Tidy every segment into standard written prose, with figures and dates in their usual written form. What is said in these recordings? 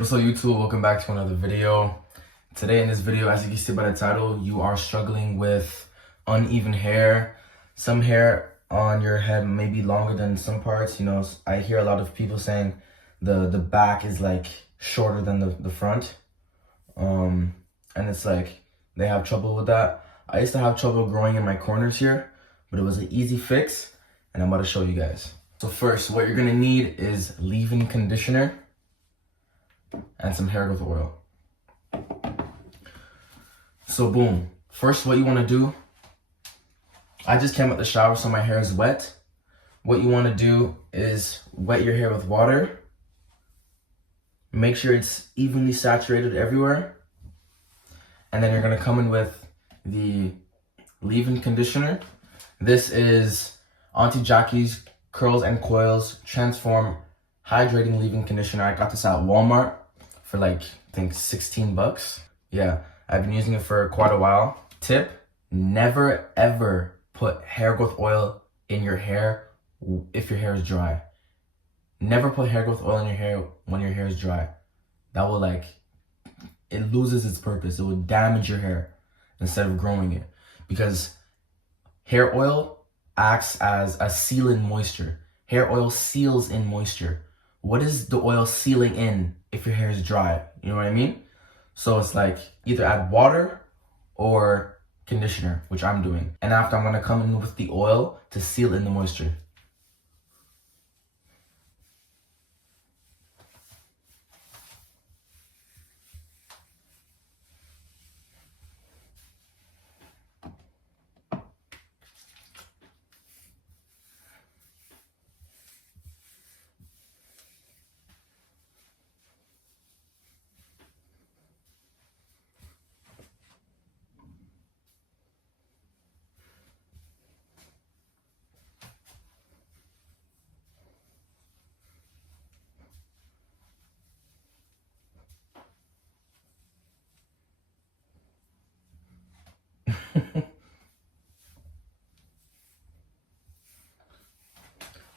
What's up YouTube? Welcome back to another video. Today in this video, as you can see by the title, you are struggling with uneven hair. Some hair on your head may be longer than some parts. You know, I hear a lot of people saying the back is like shorter than the front. And it's like they have trouble with that. I used to have trouble growing in my corners here, but it was an easy fix and I'm about to show you guys. So first, what you're gonna need is leave-in conditioner and some hair growth oil. So boom, first what you want to do, I just came out the shower so my hair is wet. What you want to do is wet your hair with water. Make sure it's evenly saturated everywhere. And then you're going to come in with the leave-in conditioner. This is Auntie Jackie's Curls and Coils Transform Hydrating Leave-In Conditioner. I got this at Walmart for like, I think 16 bucks. Yeah, I've been using it for quite a while. Tip, never ever put hair growth oil in your hair if your hair is dry. Never put hair growth oil in your hair when your hair is dry. That will it loses its purpose. It will damage your hair instead of growing it. Because hair oil acts as a seal in moisture. Hair oil seals in moisture. What is the oil sealing in if your hair is dry? You know what I mean? So it's like either add water or conditioner, which I'm doing. And after, I'm gonna come in with the oil to seal in the moisture.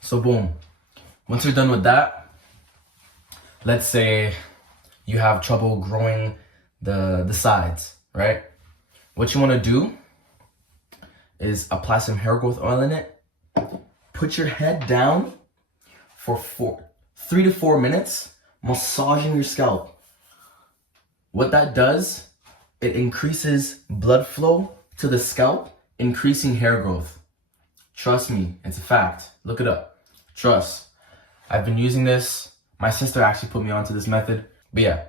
So boom, once you're done with that, let's say you have trouble growing the sides, right? What you want to do is apply some hair growth oil in it. Put your head down for 3 to 4 minutes, massaging your scalp. What that does, it increases blood flow to the scalp, increasing hair growth. Trust me, it's a fact. Look it up. Trust. I've been using this. My sister actually put me onto this method. But yeah,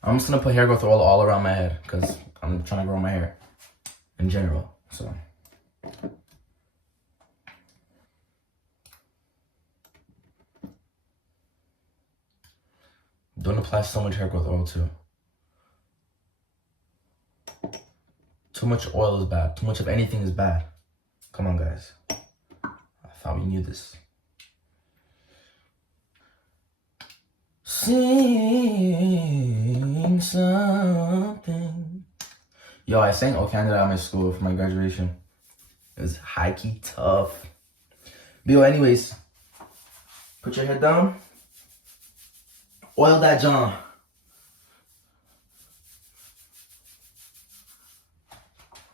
I'm just gonna put hair growth oil all around my head because I'm trying to grow my hair in general. So don't apply so much hair growth oil too. Too much oil is bad. Too much of anything is bad. Come on, guys. I thought we knew this. Sing something. Yo, I sang O Canada at my school for my graduation. It was high-key tough. But yo, anyways, put your head down. Oil that John.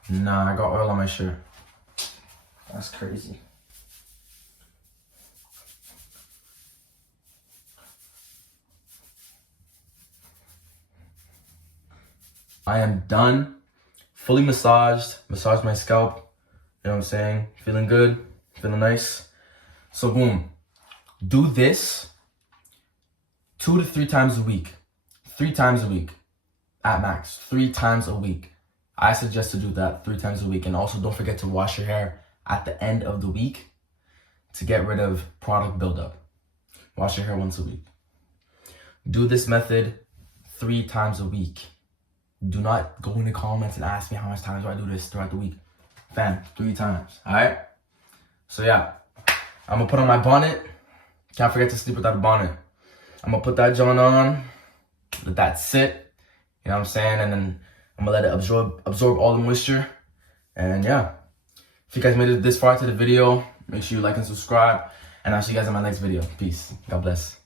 Nah, I got oil on my shirt. That's crazy. I am done. Fully massaged my scalp. You know what I'm saying? Feeling good, feeling nice. So boom, do this 2 to 3 times a week. 3 times a week at max. 3 times a week. I suggest to do that 3 times a week. And also don't forget to wash your hair at the end of the week to get rid of product buildup. Wash your hair once a week. Do this method 3 times a week. Do not go in the comments and ask me how much times do I do this throughout the week. Fam, 3 times, all right? So yeah, I'm gonna put on my bonnet. Can't forget to sleep without a bonnet. I'm gonna put that John on, let that sit, you know what I'm saying? And then I'm gonna let it absorb all the moisture. And yeah, if you guys made it this far to the video, make sure you like and subscribe. And I'll see you guys in my next video. Peace. God bless.